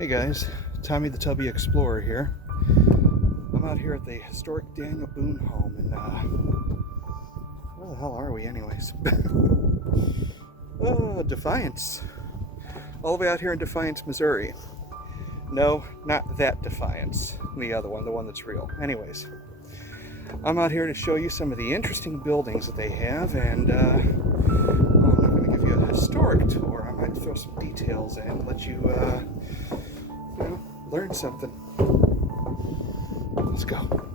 Hey guys, Tommy the Tubby Explorer here. I'm out here at the historic Daniel Boone home and where the hell are we anyways? Defiance. All the way out here in Defiance, Missouri. No, not that Defiance. The other one, the one that's real. Anyways, I'm out here to show you some of the interesting buildings that they have, and I'm not going to give you a historic tour. I might throw some details in and let you, learn something. Let's go.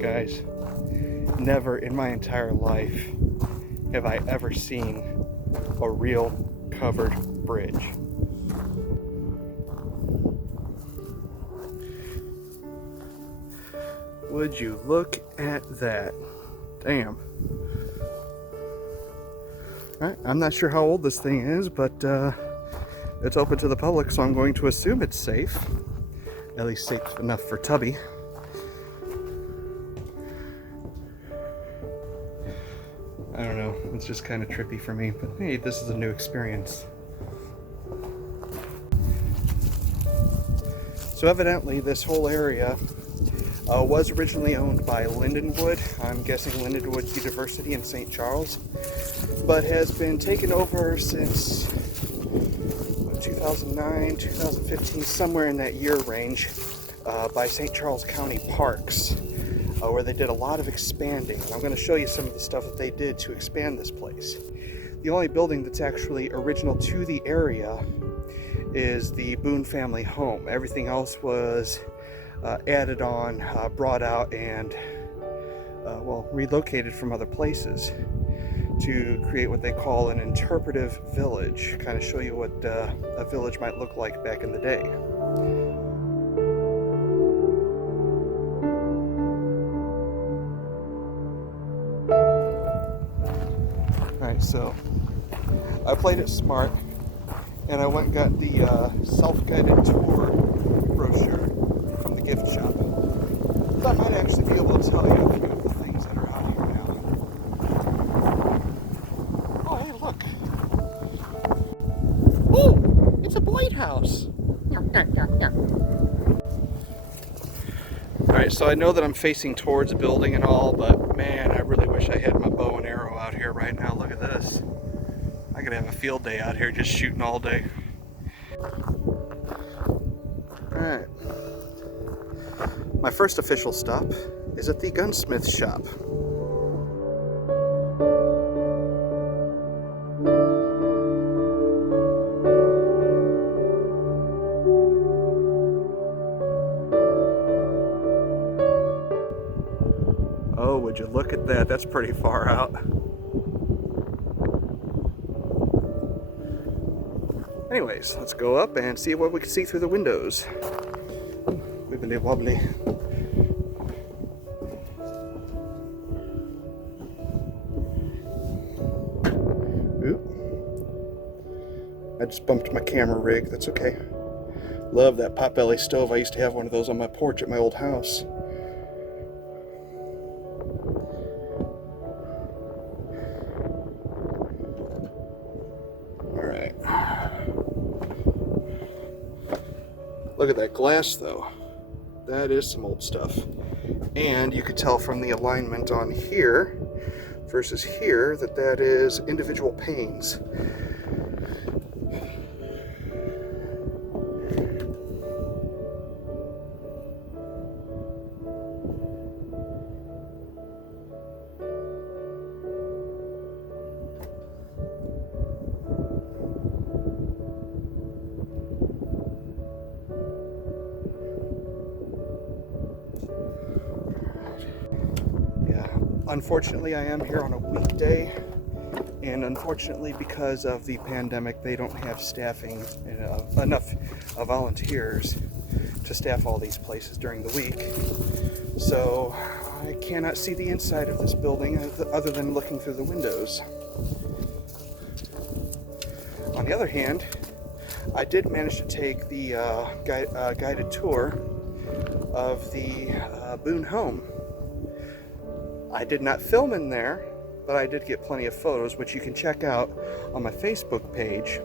Guys, never in my entire life have I ever seen a real covered bridge. Would you look at that? Damn. Alright, I'm not sure how old this thing is, but it's open to the public, so I'm going to assume it's safe. At least safe enough for Tubby. I don't know, it's just kind of trippy for me, but hey, this is a new experience. So evidently this whole area was originally owned by Lindenwood. I'm guessing Lindenwood University in St. Charles, but has been taken over since 2009, 2015, somewhere in that year range, by St. Charles County Parks. Where they did a lot of expanding, and I'm going to show you some of the stuff that they did to expand this place. The only building that's actually original to the area is the Boone Family home. Everything else was added on, brought out, and relocated from other places to create what they call an interpretive village, kind of show you what a village might look like back in the day. Alright, so I played it smart, and I went and got the self-guided tour brochure from the gift shop. So I might actually be able to tell you a few of the things that are out here now. Oh, hey, look. Oh, it's a Boyd house. Alright, so I know that I'm facing towards a building and all, but man, I really wish I had my bow and arrow out here right now. Look at this. I could have a field day out here just shooting all day. Alright. My first official stop is at the Gunsmith Shop. Oh, would you look at that? That's pretty far out. Anyways, let's go up and see what we can see through the windows. Wibbly wobbly. Oop. I just bumped my camera rig. That's okay. Love that potbelly stove. I used to have one of those on my porch at my old house. Look at that glass though. That is some old stuff. And you could tell from the alignment on here versus here that that is individual panes. Unfortunately, I am here on a weekday, and unfortunately, because of the pandemic, they don't have staffing, enough volunteers to staff all these places during the week. So I cannot see the inside of this building other than looking through the windows. On the other hand, I did manage to take the guided tour of the Boone home. I did not film in there, but I did get plenty of photos, which you can check out on my Facebook page.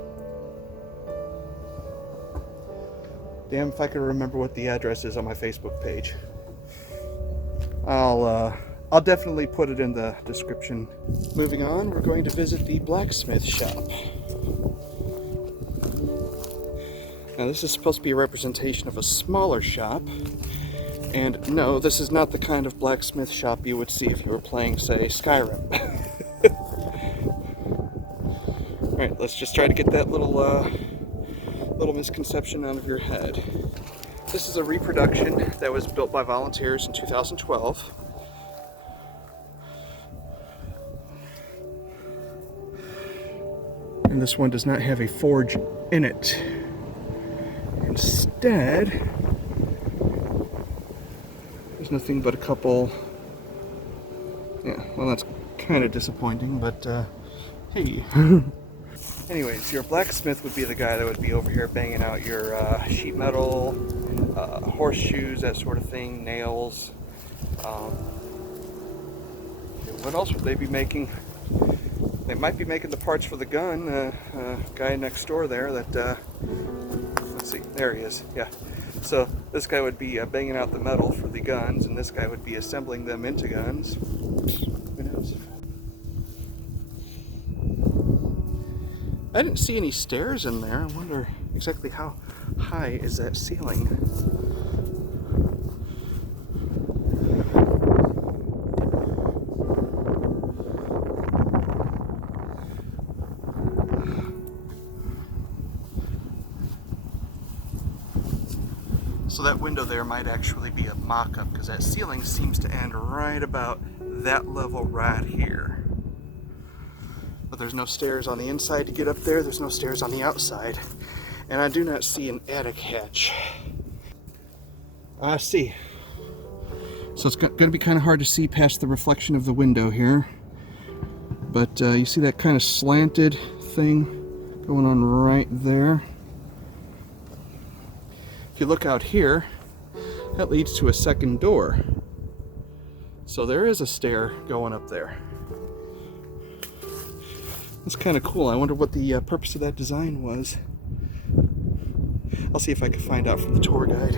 Damn if I could remember what the address is on my Facebook page. I'll definitely put it in the description. Moving on, we're going to visit the Blacksmith Shop. Now this is supposed to be a representation of a smaller shop, and no, this is not the kind of blacksmith shop you would see if you were playing, say, Skyrim. Alright, let's just try to get that little misconception out of your head. This is a reproduction that was built by volunteers in 2012. And this one does not have a forge in it. Instead, there's nothing but a couple, yeah, well that's kind of disappointing, but hey. Anyways, your blacksmith would be the guy that would be over here banging out your sheet metal, horseshoes, that sort of thing, nails. What else would they be making? They might be making the parts for the gun. Guy next door there that, let's see, there he is, yeah. So this guy would be banging out the metal for the guns, and this guy would be assembling them into guns. Who knows? I didn't see any stairs in there. I wonder exactly how high is that ceiling. So that window there might actually be a mock-up, because that ceiling seems to end right about that level right here. But there's no stairs on the inside to get up there, there's no stairs on the outside, and I do not see an attic hatch. I see. So it's going to be kind of hard to see past the reflection of the window here. But you see that kind of slanted thing going on right there? If you look out here, that leads to a second door. So there is a stair going up there. That's kind of cool. I wonder what the purpose of that design was. I'll see if I can find out from the tour guide.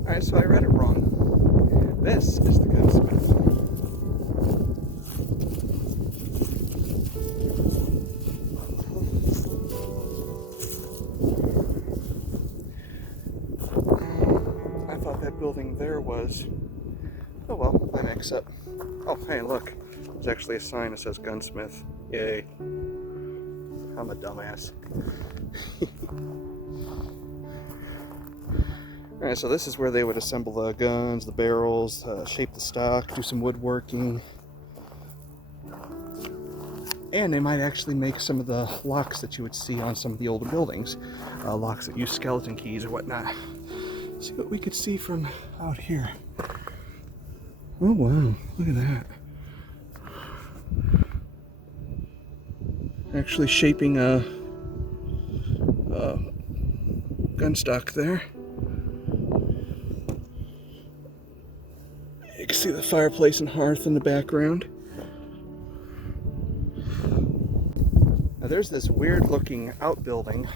Alright, so I read it wrong. This is the gunsmith. I thought that building there was... Oh well, I mix up. Oh, hey, look. There's actually a sign that says Gunsmith. Yay. I'm a dumbass. Alright, so this is where they would assemble the guns, the barrels, shape the stock, do some woodworking. And they might actually make some of the locks that you would see on some of the older buildings. Locks that use skeleton keys or whatnot. Let's see what we could see from out here. Oh wow, look at that. Actually shaping a gun stock there. You can see the fireplace and hearth in the background. Now there's this weird looking outbuilding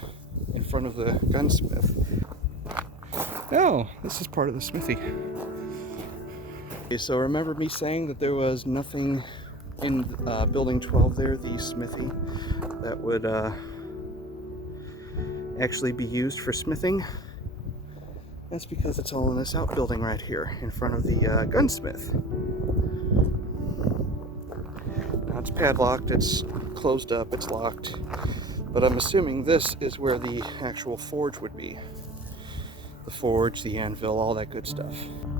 in front of the gunsmith. Oh, this is part of the smithy. Okay, so remember me saying that there was nothing in building 12 there, the smithy, that would actually be used for smithing? That's because it's all in this outbuilding right here in front of the gunsmith. Now it's padlocked, it's closed up, it's locked, but I'm assuming this is where the actual forge would be. The forge, the anvil, all that good stuff.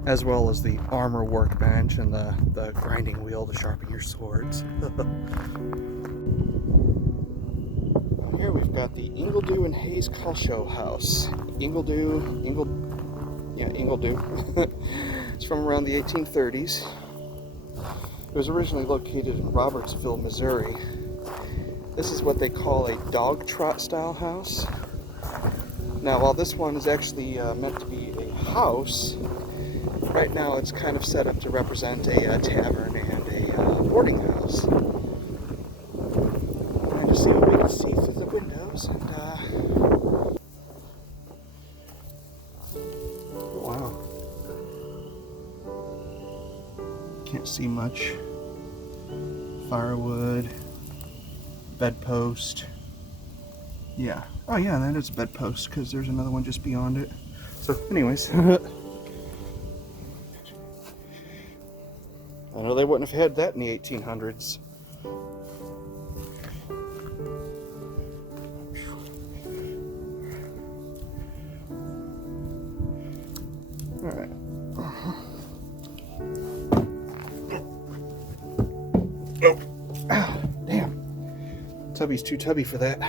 As well as the armor workbench and the grinding wheel to sharpen your swords. Here we've got the Ingledew and Hayes Culshaw house. Ingledew. It's from around the 1830s. It was originally located in Robertsville, Missouri. This is what they call a dog trot style house. Now, while this one is actually meant to be a house, right now it's kind of set up to represent a tavern and a boarding house. And just see what we can see through the windows. And wow, can't see much. Firewood, bedpost. Yeah. Oh yeah, that is a bedpost because there's another one just beyond it. So, anyways. I know they wouldn't have had that in the 1800s. Alright. Oh, damn. Tubby's too tubby for that.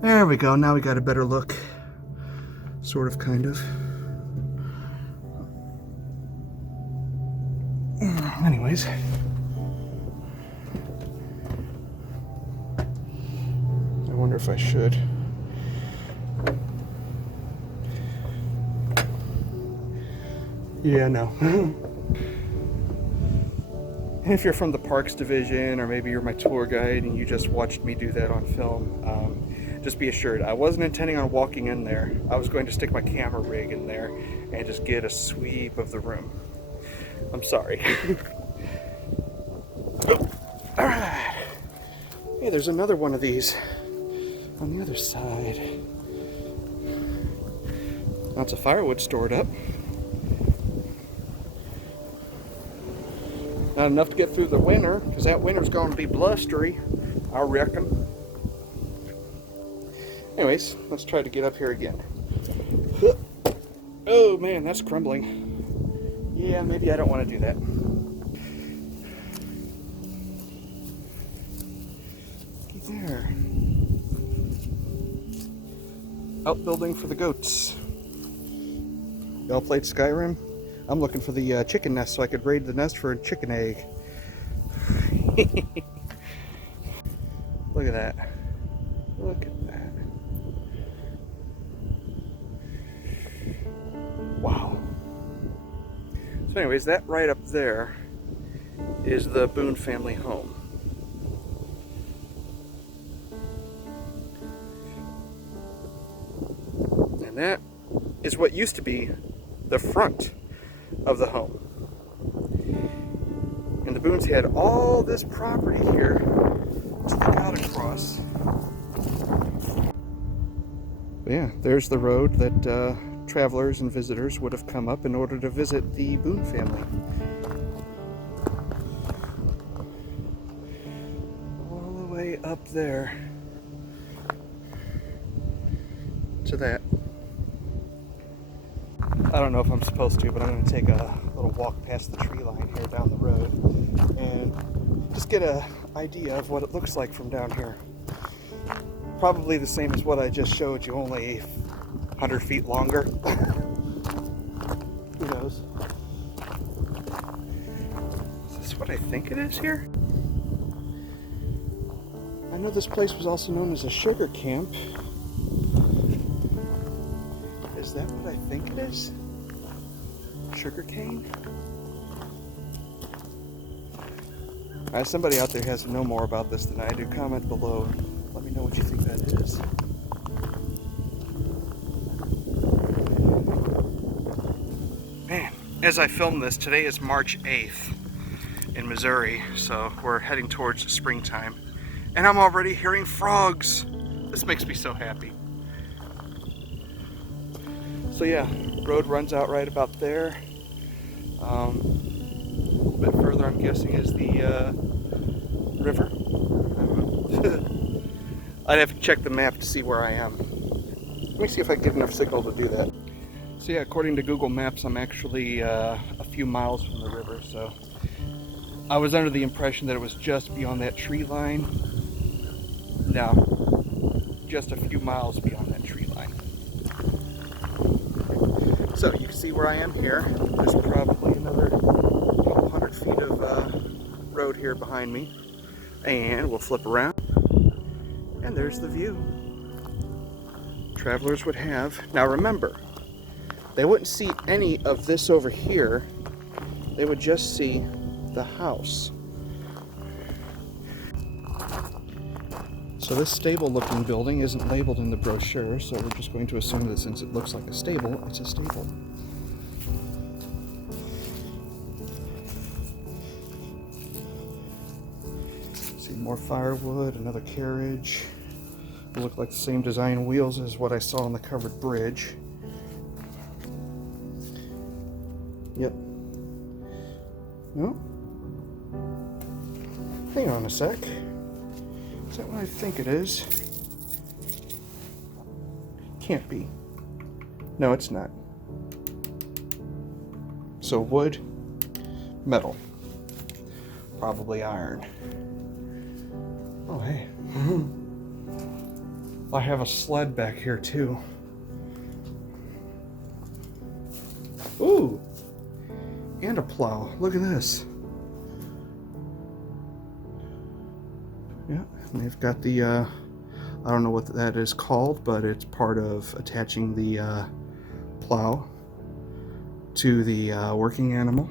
There we go. Now we got a better look. Sort of, kind of. Anyways. I wonder if I should. Yeah, no. And if you're from the Parks Division, or maybe you're my tour guide and you just watched me do that on film, just be assured, I wasn't intending on walking in there. I was going to stick my camera rig in there and just get a sweep of the room. I'm sorry. Alright. Hey, there's another one of these on the other side. Lots of firewood stored up. Not enough to get through the winter, because that winter's going to be blustery, I reckon. Anyways, let's try to get up here again. Oh man, that's crumbling. Yeah, maybe I don't want to do that. There. Outbuilding for the goats. Y'all played Skyrim? I'm looking for the chicken nest so I could raid the nest for a chicken egg. Look at that. Look at that. Wow. So anyways, that right up there is the Boone family home. And that is what used to be the front of the home. And the Boones had all this property here to look out across. But yeah, there's the road that travelers and visitors would have come up in order to visit the Boone family. All the way up there to that. I don't know if I'm supposed to, but I'm going to take a little walk past the tree line here down the road and just get an idea of what it looks like from down here. Probably the same as what I just showed you, only 100 feet longer. Who knows? Is this what I think it is here? I know this place was also known as a sugar camp. Is that what I think it is? Sugar cane? Somebody out there has to know more about this than I do. Comment below. Let me know what you think that is. Man, as I film this, today is March 8th in Missouri, so we're heading towards springtime. And I'm already hearing frogs. This makes me so happy. So yeah, road runs out right about there. A little bit further, I'm guessing, is the river. I don't know. I'd have to check the map to see where I am. Let me see if I can get enough signal to do that. So yeah, according to Google Maps, I'm actually a few miles from the river, so I was under the impression that it was just beyond that tree line. No, just a few miles beyond that tree line. So you can see where I am here. There's probably another couple hundred feet of road here behind me. And we'll flip around. And there's the view travelers would have. Now remember, they wouldn't see any of this over here. They would just see the house. So this stable-looking building isn't labeled in the brochure, so we're just going to assume that since it looks like a stable, it's a stable. See more firewood, another carriage. Will look like the same design wheels as what I saw on the covered bridge. Yep. No? Hang on a sec. Is that what I think it is? Can't be. No, it's not. So wood, metal, probably iron. Oh, hey. I have a sled back here too. Ooh, and a plow. Look at this. Yeah, and they've got the, I don't know what that is called, but it's part of attaching the plow to the working animal.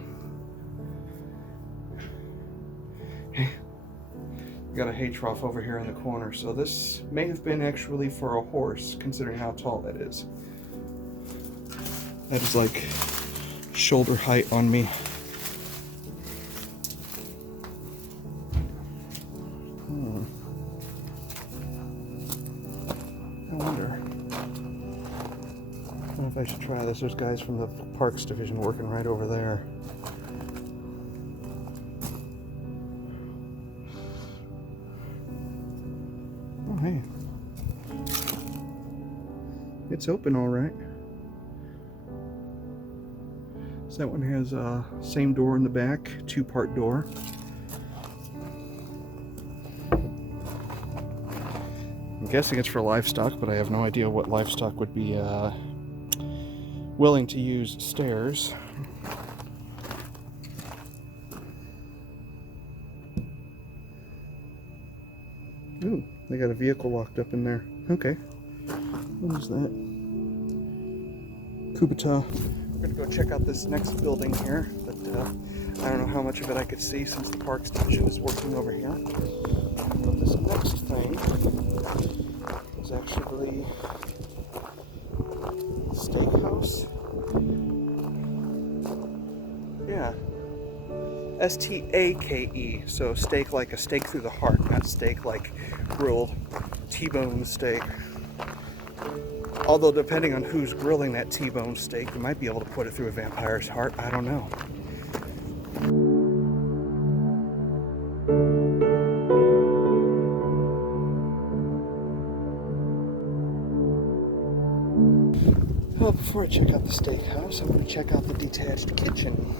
Hey, got a hay trough over here in the corner, so this may have been actually for a horse, considering how tall that is. That is like shoulder height on me. I wonder if I should try this. There's guys from the Parks Division working right over there. Oh, hey. It's open all right. So that one has same door in the back, two-part door. I'm guessing it's for livestock, but I have no idea what livestock would be willing to use stairs. Ooh, they got a vehicle locked up in there. Okay. What is that? Kubota. We're going to go check out this next building here, but I don't know how much of it I could see since the Parks Division is working over here. But this next thing is actually a steakhouse. Yeah. S-T-A-K-E, so steak like a steak through the heart, not steak like grilled T-bone steak. Although depending on who's grilling that T-bone steak, you might be able to put it through a vampire's heart, I don't know. Well, before I check out the steakhouse, I'm going to check out the Detached Kitchen.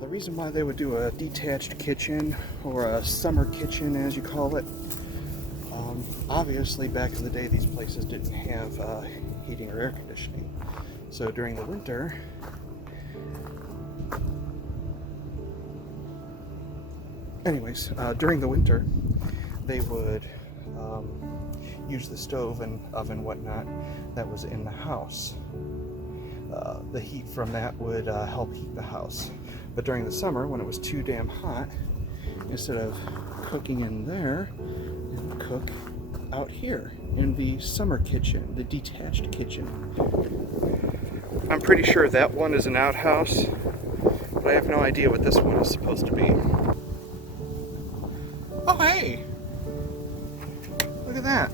The reason why they would do a detached kitchen, or a summer kitchen as you call it, obviously back in the day these places didn't have heating or air conditioning. So during the winter, during the winter they would use the stove and oven whatnot that was in the house. The heat from that would help heat the house. But during the summer, when it was too damn hot, instead of cooking in there, they would cook out here in the summer kitchen, the detached kitchen. I'm pretty sure that one is an outhouse, but I have no idea what this one is supposed to be. Oh, hey! Look at that.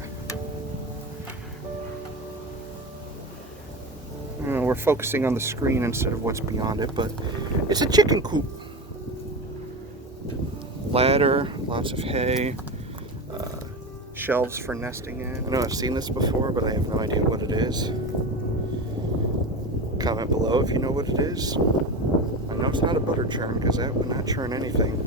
We're focusing on the screen instead of what's beyond it, but it's a chicken coop. Ladder, lots of hay, shelves for nesting in. I know I've seen this before, but I have no idea what it is. Comment below if you know what it is. I know it's not a butter churn, because that would not churn anything.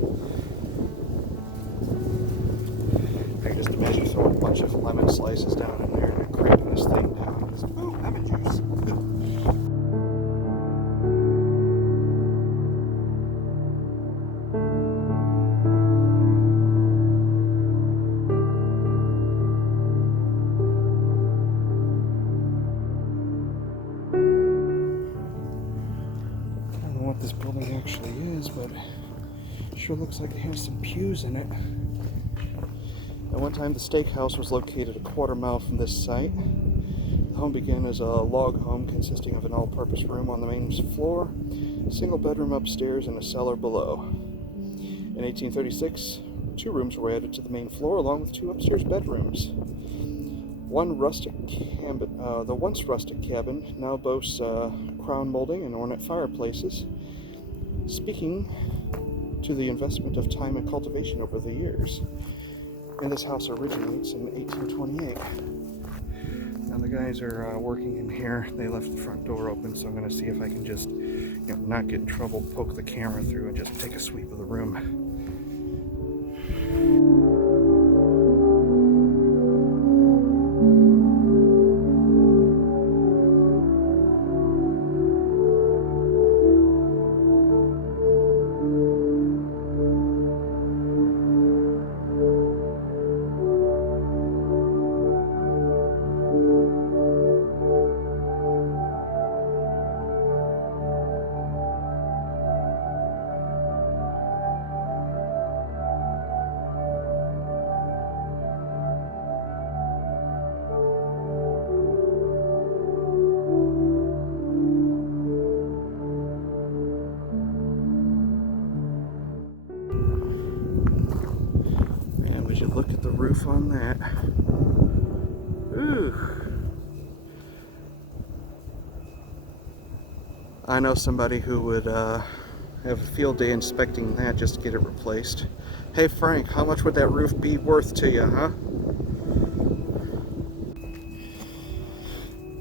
I can just imagine throwing a bunch of lemon slices down in there and cranking this thing down. Ooh, lemon juice. I don't know what this building actually is, but it sure looks like it has some pews in it. At one time, the steakhouse was located a quarter-mile from this site. The home began as a log home consisting of an all-purpose room on the main floor, a single bedroom upstairs, and a cellar below. In 1836, 2 rooms were added to the main floor, along with 2 upstairs bedrooms. The once rustic cabin now boasts crown molding and ornate fireplaces, speaking to the investment of time and cultivation over the years. And this house originates in 1828. Now the guys are working in here. They left the front door open, so I'm going to see if I can just, not get in trouble, poke the camera through and just take a sweep of the room. Would you look at the roof on that? Ooh. I know somebody who would have a field day inspecting that just to get it replaced. Hey Frank, how much would that roof be worth to you, huh?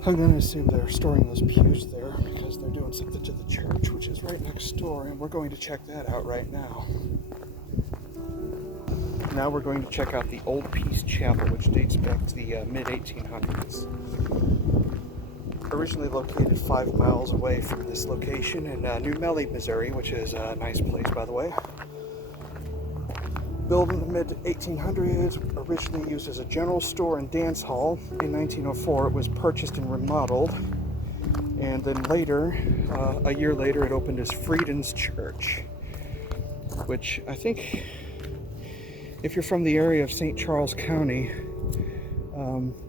I'm going to assume they're storing those pews there because they're doing something to the church, which is right next door, and we're going to check that out right now. Now we're going to check out the Old Peace Chapel, which dates back to the mid-1800s. Originally located 5 miles away from this location in New Melly, Missouri, which is a nice place, by the way. Built in the mid-1800s, originally used as a general store and dance hall. In 1904, it was purchased and remodeled. And then later, a year later, it opened as Frieden's Church, which I think, if you're from the area of St. Charles County,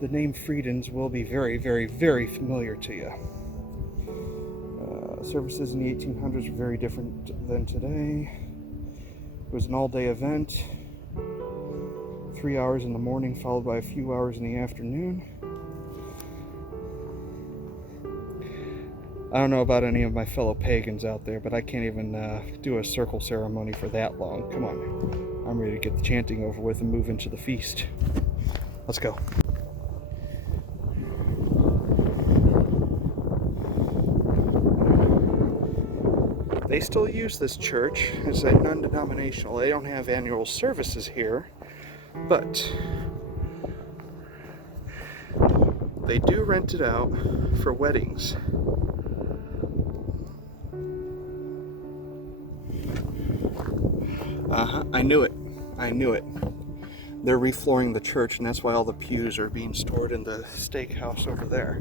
the name Frieden's will be very, very, very familiar to you. Services in the 1800s were very different than today. It was an all-day event, 3 hours in the morning followed by a few hours in the afternoon. I don't know about any of my fellow pagans out there, but I can't even do a circle ceremony for that long. Come on. I'm ready to get the chanting over with and move into the feast. Let's go. They still use this church. It's a non-denominational. They don't have annual services here, but they do rent it out for weddings. I knew it. I knew it. They're reflooring the church, and that's why all the pews are being stored in the steakhouse over there.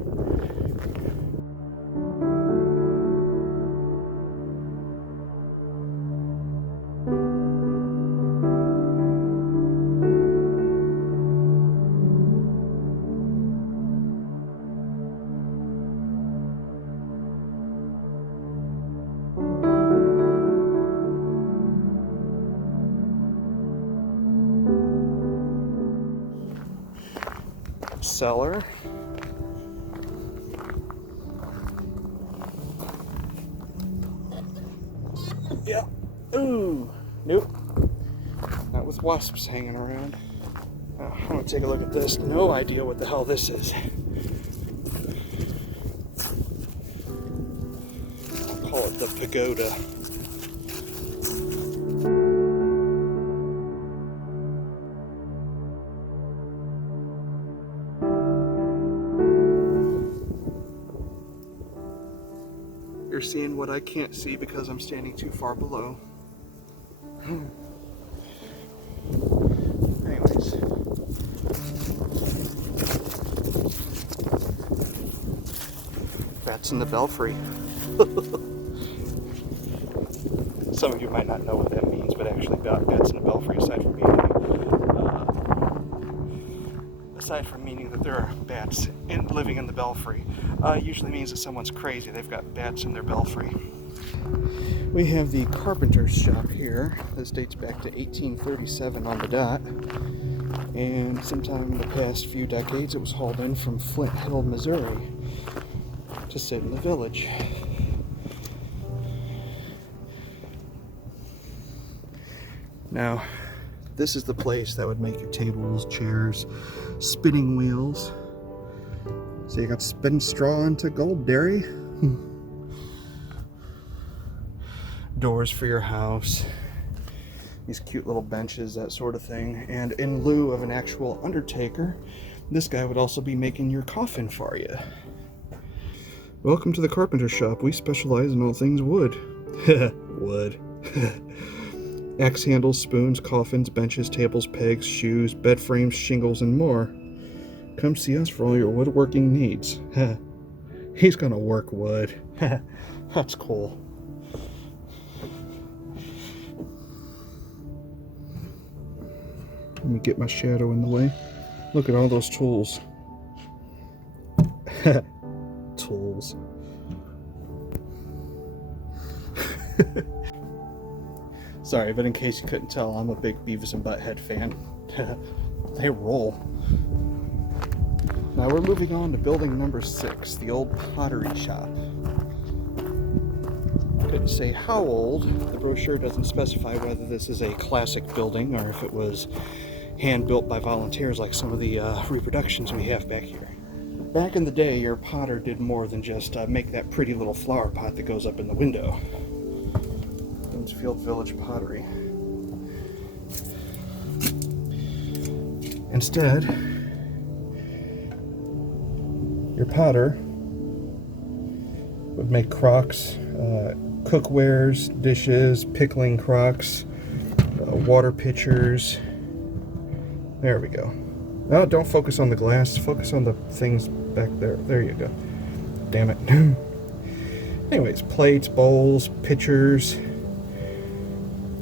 cellar. Yeah. Ooh. Nope. Not with wasps hanging around. I'm gonna take a look at this. No idea what the hell this is. I'll call it the pagoda. You're seeing what I can't see because I'm standing too far below. Anyways. Bats in the belfry. Some of you might not know what that means, but actually bats in the belfry, aside from meaning that there are bats living in the belfry, usually means that someone's crazy. They've got bats in their belfry. We have the Carpenter Shop here. This dates back to 1837 on the dot. And sometime in the past few decades, it was hauled in from Flint Hill, Missouri to sit in the village. Now, this is the place that would make your tables, chairs, spinning wheels. So you got to spin straw into gold, dairy. Doors for your house. These cute little benches, that sort of thing. And in lieu of an actual undertaker, this guy would also be making your coffin for you. Welcome to the Carpenter Shop. We specialize in all things wood. Wood. Axe handles, spoons, coffins, benches, tables, pegs, shoes, bed frames, shingles, and more. Come see us for all your woodworking needs. He's gonna work wood. That's cool. Let me get my shadow in the way. Look at all those tools. Tools. Sorry, but in case you couldn't tell, I'm a big Beavis and Butthead fan. They roll. Now we're moving on to building number 6, the Old Pottery Shop. Couldn't say how old. The brochure doesn't specify whether this is a classic building or if it was hand-built by volunteers like some of the reproductions we have back here. Back in the day, your potter did more than just make that pretty little flower pot that goes up in the window. Field Village Pottery. Instead, your potter would make crocks, cookwares, dishes, pickling crocks, water pitchers. There we go. No, don't focus on the glass. Focus on the things back there. There you go. Damn it. Anyways, plates, bowls, pitchers.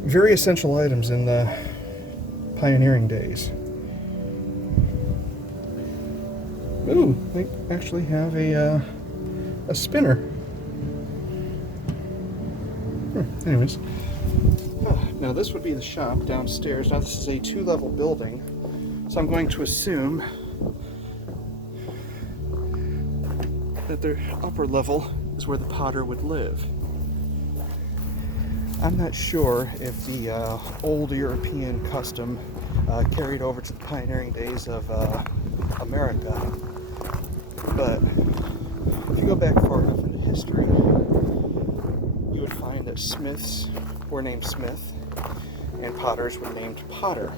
Very essential items in the pioneering days. Ooh, they actually have a spinner. Anyways. Now this would be the shop downstairs. Now this is a 2-level building, so I'm going to assume that their upper level is where the potter would live. I'm not sure if the old European custom carried over to the pioneering days of America, but if you go back far enough into history, you would find that smiths were named Smith and potters were named Potter.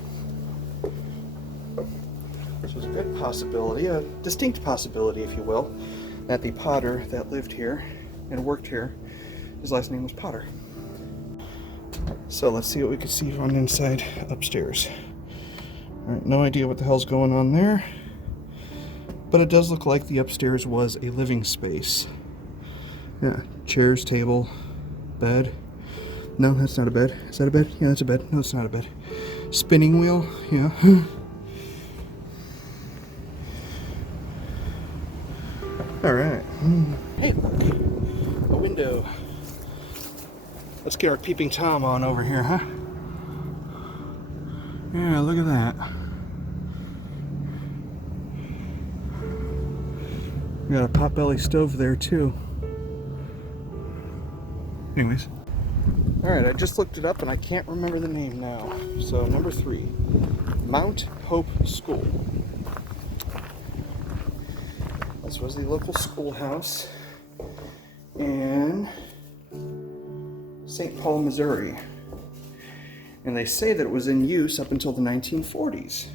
This was a good possibility, a distinct possibility, if you will, that the potter that lived here and worked here, his last name was Potter. So let's see what we can see on inside upstairs. Alright, no idea what the hell's going on there, but it does look like the upstairs was a living space. Yeah, chairs, table, bed. No, that's not a bed. Is that a bed? Yeah, that's a bed. No, it's not a bed. Spinning wheel, yeah. Alright. Hey, look. A window. Let's get our peeping Tom on over here, huh? Yeah, look at that. We got a potbelly stove there too. Anyways. Alright, I just looked it up and I can't remember the name now. So number 3, Mount Hope School. This was the local schoolhouse in St. Paul, Missouri. And they say that it was in use up until the 1940s.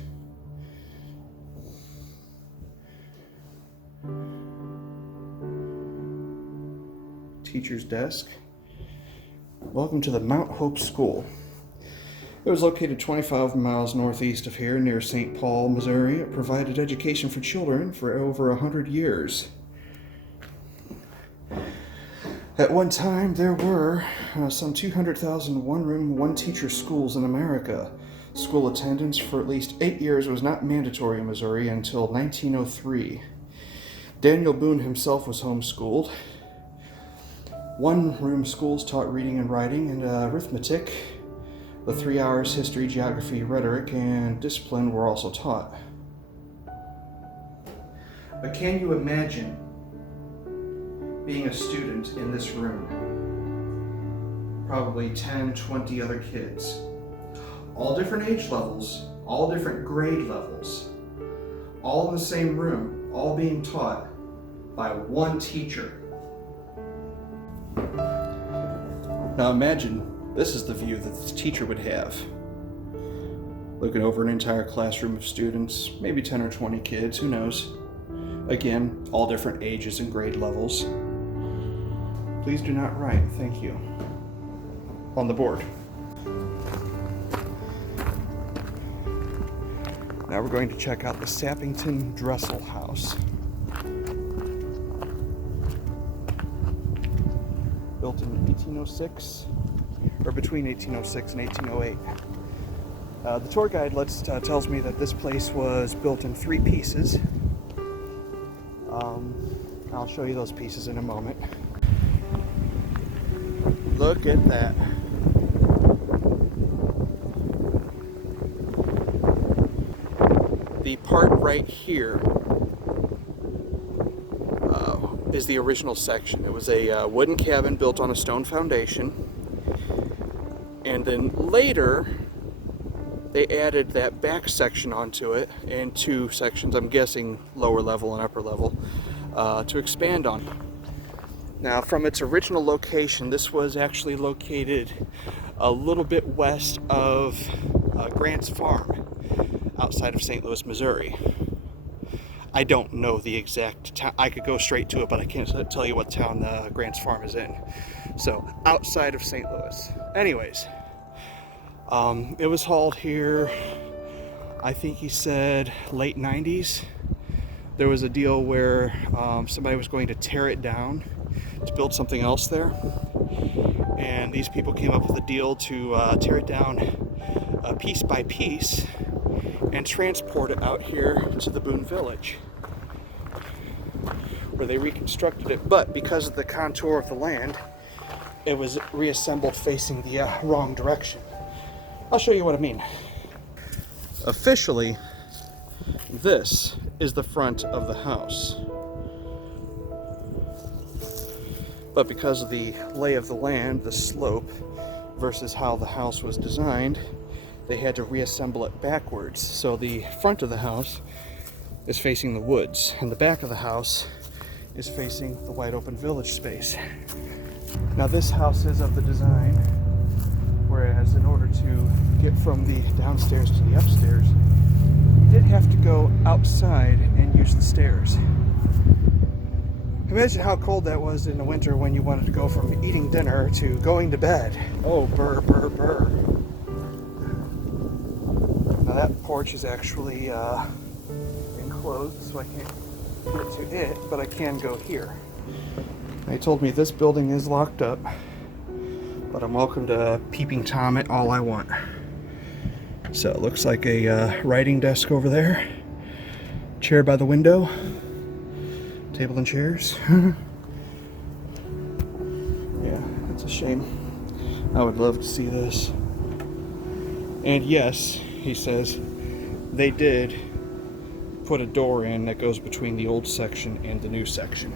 Teacher's desk. Welcome to the Mount Hope School. It was located 25 miles northeast of here near St. Paul, Missouri. It provided education for children for over 100 years. At one time, there were some 200,000 one-room, one-teacher schools in America. School attendance for at least 8 years was not mandatory in Missouri until 1903. Daniel Boone himself was homeschooled. One-room schools taught reading and writing and arithmetic. The 3 hours history, geography, rhetoric, and discipline were also taught. But can you imagine being a student in this room? Probably 10, 20 other kids. All different age levels, all different grade levels. All in the same room, all being taught by one teacher. Now imagine this is the view that the teacher would have. Looking over an entire classroom of students, maybe 10 or 20 kids, who knows. Again, all different ages and grade levels. Please do not write, thank you, on the board. Now we're going to check out the Seppington Dressle house. Built in 1806, or between 1806 and 1808. The tour guide tells me that this place was built in 3 pieces. I'll show you those pieces in a moment. Look at that. The part right here is the original section. It was a wooden cabin built on a stone foundation, and then later they added that back section onto it in 2 sections, I'm guessing lower level and upper level, to expand on. Now from its original location, this was actually located a little bit west of Grant's Farm outside of St. Louis, Missouri. I don't know the exact town. I could go straight to it, but I can't tell you what town Grant's Farm is in. So, outside of St. Louis. Anyways, it was hauled here, I think he said late 90s. There was a deal where somebody was going to tear it down to build something else there. And these people came up with a deal to tear it down piece by piece and transport it out here to the Boone village, where they reconstructed it. But because of the contour of the land, it was reassembled facing the wrong direction. I'll show you what I mean. Officially, this is the front of the house. But because of the lay of the land, the slope, versus how the house was designed, they had to reassemble it backwards. So the front of the house is facing the woods, and the back of the house is facing the wide open village space. Now this house is of the design, whereas in order to get from the downstairs to the upstairs, you did have to go outside and use the stairs. Imagine how cold that was in the winter when you wanted to go from eating dinner to going to bed. Oh, burr, burr, burr. Now that porch is actually enclosed, so I can't get to it, but I can go here. They told me this building is locked up, but I'm welcome to peeping Tom it all I want. So it looks like a writing desk over there, chair by the window, table and chairs. Yeah, it's a shame. I would love to see this. And yes, he says, they did put a door in that goes between the old section and the new section.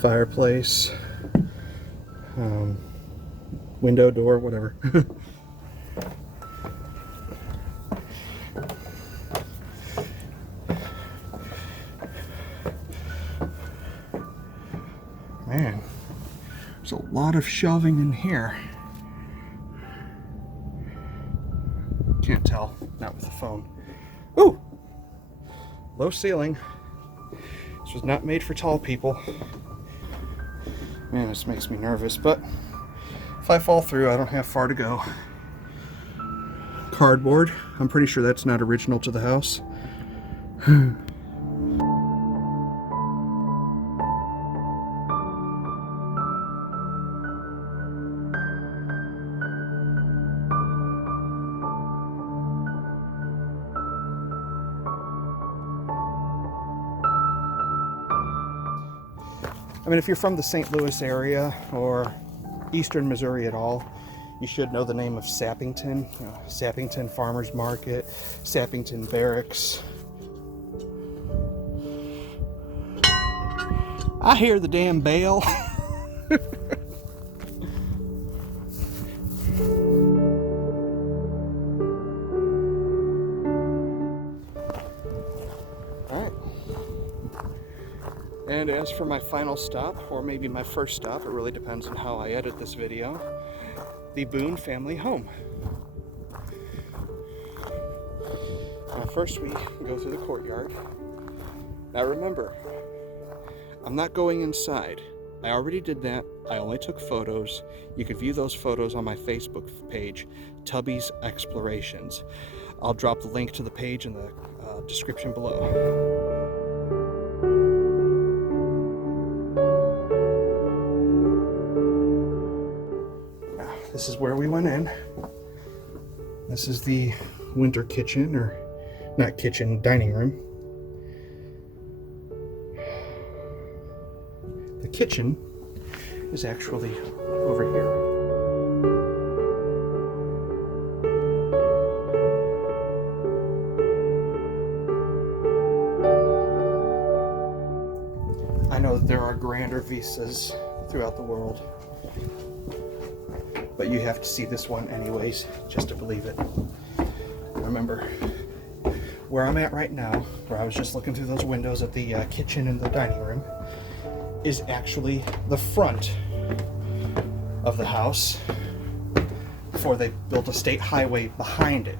Fireplace, window, door, whatever. Man, there's a lot of shelving in here. Can't tell, not with the phone. Ooh! Low ceiling. This was not made for tall people. Man, this makes me nervous, but if I fall through, I don't have far to go. Cardboard. I'm pretty sure that's not original to the house. I mean, if you're from the St. Louis area or eastern Missouri at all, you should know the name of Seppington. Seppington Farmers Market, Seppington Barracks. I hear the damn bell. And as for my final stop, or maybe my first stop, it really depends on how I edit this video, the Boone family home. Now first we go through the courtyard. Now remember, I'm not going inside. I already did that. I only took photos. You can view those photos on my Facebook page, Tubby's Explorations. I'll drop the link to the page in the description below. This is where we went in. This is the winter kitchen, or not kitchen, dining room. The kitchen is actually over here. I know that there are grander vistas throughout the world, but you have to see this one anyways, just to believe it. Remember, where I'm at right now, where I was just looking through those windows at the kitchen and the dining room, is actually the front of the house before they built a state highway behind it.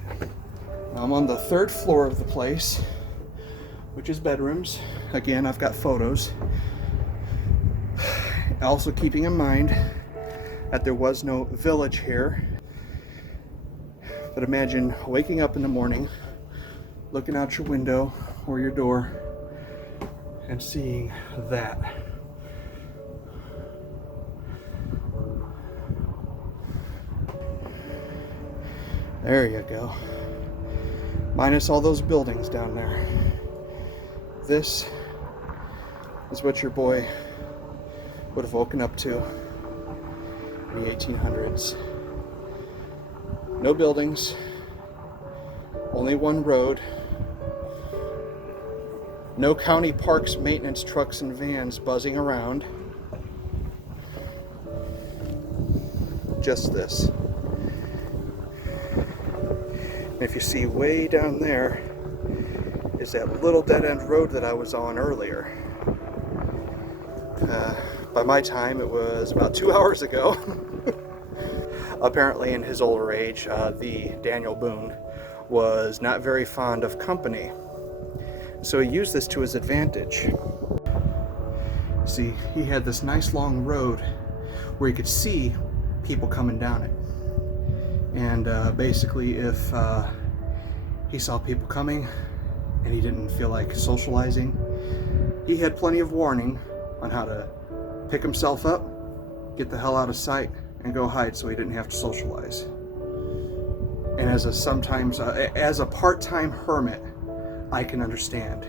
Now I'm on the 3rd floor of the place, which is bedrooms. Again, I've got photos. Also keeping in mind that there was no village here. But imagine waking up in the morning, looking out your window or your door, and seeing that. There you go. Minus all those buildings down there. This is what your boy would have woken up to in the 1800s. No buildings, only one road, no county parks maintenance trucks and vans buzzing around, just this. And if you see way down there is that little dead-end road that I was on earlier. By my time, it was about 2 hours ago. Apparently, in his older age, the Daniel Boone was not very fond of company. So he used this to his advantage. See, he had this nice long road where he could see people coming down it. And basically, if he saw people coming and he didn't feel like socializing, he had plenty of warning on how to pick himself up, get the hell out of sight, and go hide so he didn't have to socialize. And as a part-time hermit, I can understand.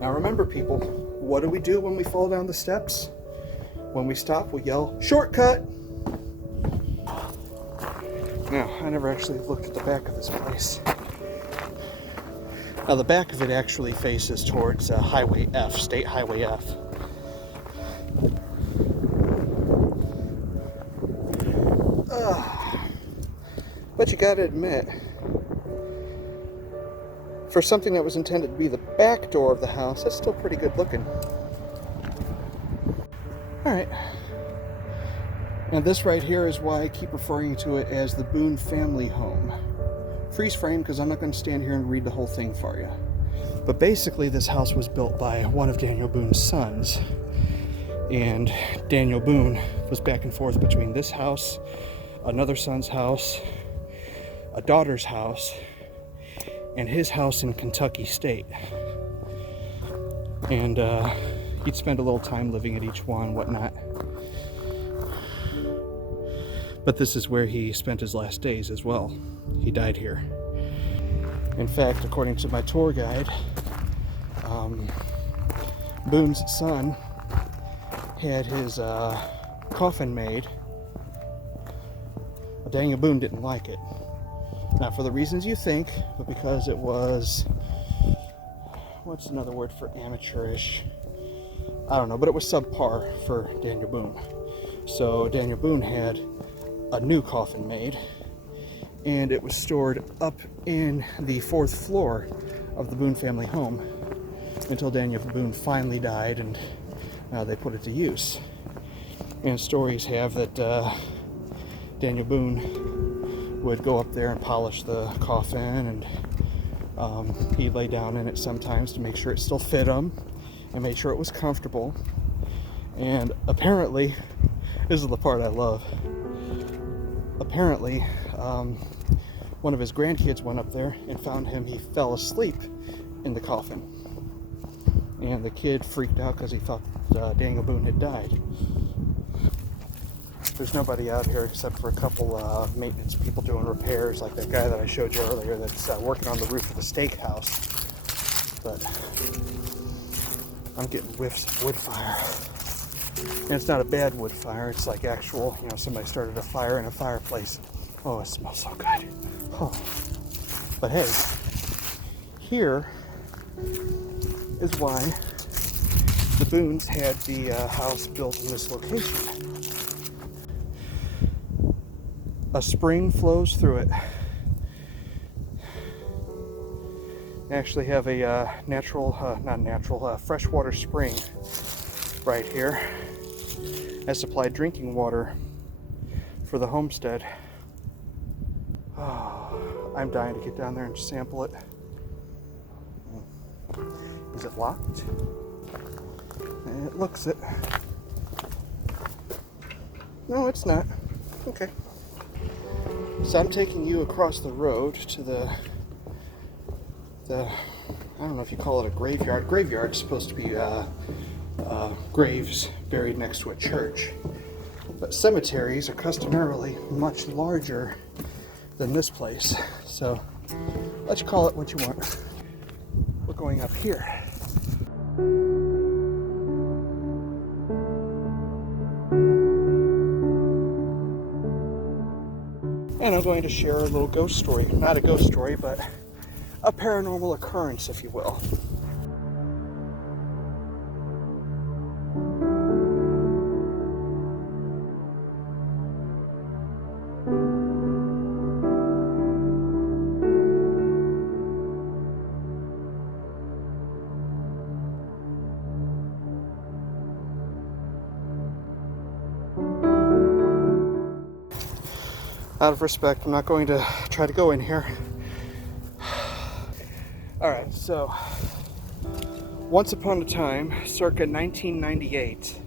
Now remember, people, what do we do when we fall down the steps? When we stop, we yell, "Shortcut!" Now, I never actually looked at the back of this place. Now, the back of it actually faces towards Highway F, State Highway F. But you gotta admit, for something that was intended to be the back door of the house, that's still pretty good looking. Alright. Now this right here is why I keep referring to it as the Boone Family home. Freeze frame, because I'm not going to stand here and read the whole thing for you. But basically this house was built by one of Daniel Boone's sons. And Daniel Boone was back and forth between this house, another son's house, a daughter's house, and his house in Kentucky State. And he'd spend a little time living at each one, whatnot. But this is where he spent his last days as well. He died here. In fact, according to my tour guide, Boone's son had his coffin made. Daniel Boone didn't like it. Not for the reasons you think, but because it was, what's another word for amateurish? I don't know, but it was subpar for Daniel Boone. So Daniel Boone had a new coffin made, and it was stored up in the 4th floor of the Boone family home until Daniel Boone finally died, and they put it to use. And stories have that Daniel Boone would go up there and polish the coffin, and he'd lay down in it sometimes to make sure it still fit him and made sure it was comfortable. And apparently, this is the part I love, apparently one of his grandkids went up there and found him. He fell asleep in the coffin, and the kid freaked out because he thought Daniel Boone had died. There's nobody out here except for a couple maintenance people doing repairs, like that guy that I showed you earlier that's working on the roof of the steakhouse. But I'm getting whiffs of wood fire. And it's not a bad wood fire, it's like actual, somebody started a fire in a fireplace. Oh, it smells so good. Oh. But hey, here is why the Boones had the house built in this location. A spring flows through it. They actually have a freshwater spring right here that supplied drinking water for the homestead. Oh, I'm dying to get down there and sample it. Is it locked? It looks it. No, it's not. Okay. So I'm taking you across the road to the I don't know if you call it a graveyard. Graveyard's supposed to be graves buried next to a church. But cemeteries are customarily much larger than this place. So let's call it what you want. We're going up here. And I'm going to share a little ghost story. Not a ghost story, but a paranormal occurrence, if you will. Out of respect, I'm not going to try to go in here. Alright, so once upon a time, circa 1998,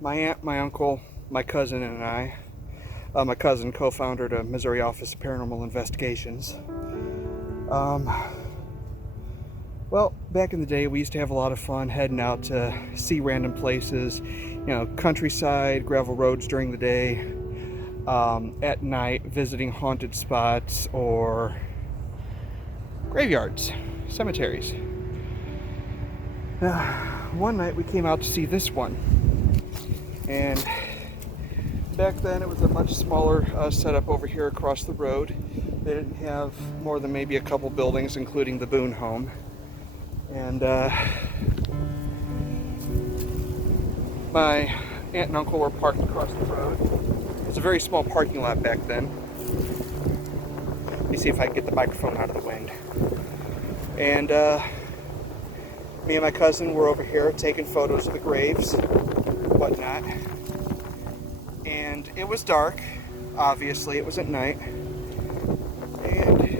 my aunt, my uncle, my cousin, and I, my cousin co-founded a Missouri Office of Paranormal Investigations. Well, back in the day, we used to have a lot of fun heading out to see random places, countryside, gravel roads during the day, at night visiting haunted spots or graveyards, cemeteries. one night we came out to see this one. And back then it was a much smaller setup over here across the road. They didn't have more than maybe a couple buildings, including the Boone home. And my aunt and uncle were parked across the road. It was a very small parking lot back then. Let me see if I can get the microphone out of the wind. And me and my cousin were over here taking photos of the graves, whatnot. And it was dark, obviously, it was at night. And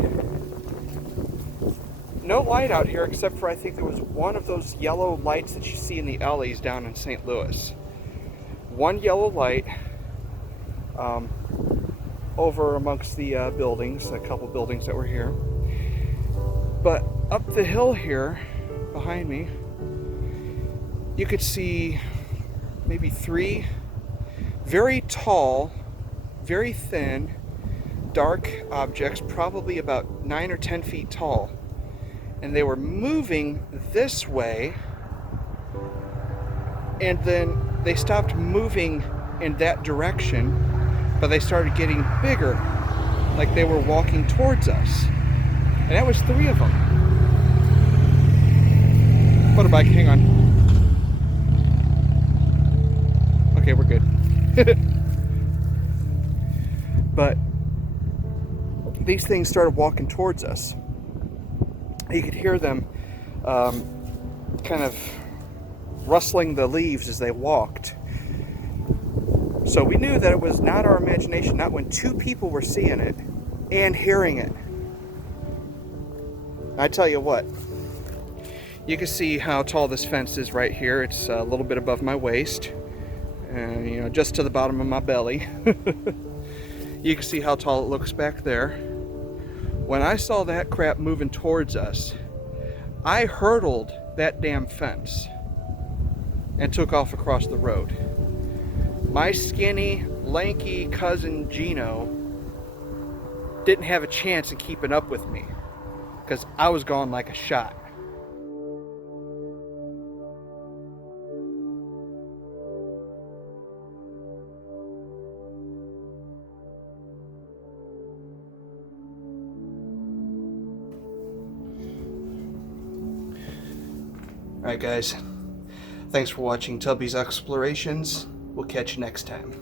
no light out here except for I think there was one of those yellow lights that you see in the alleys down in St. Louis. One yellow light over amongst the buildings, a couple buildings that were here. But up the hill here behind me, you could see maybe 3 very tall, very thin, dark objects, probably about 9 or 10 feet tall. And they were moving this way, and then they stopped moving in that direction, but they started getting bigger, like they were walking towards us. And that was 3 of them. Motorbike, hang on. Okay, we're good. But these things started walking towards us. You could hear them kind of rustling the leaves as they walked. So we knew that it was not our imagination, not when 2 people were seeing it and hearing it. I tell you what, you can see how tall this fence is right here. It's a little bit above my waist, and you know, just to the bottom of my belly. You can see how tall it looks back there. When I saw that crap moving towards us, I hurdled that damn fence and took off across the road. My skinny, lanky cousin Gino didn't have a chance in keeping up with me because I was gone like a shot. Alright guys, thanks for watching Tubby's Explorations. We'll catch you next time.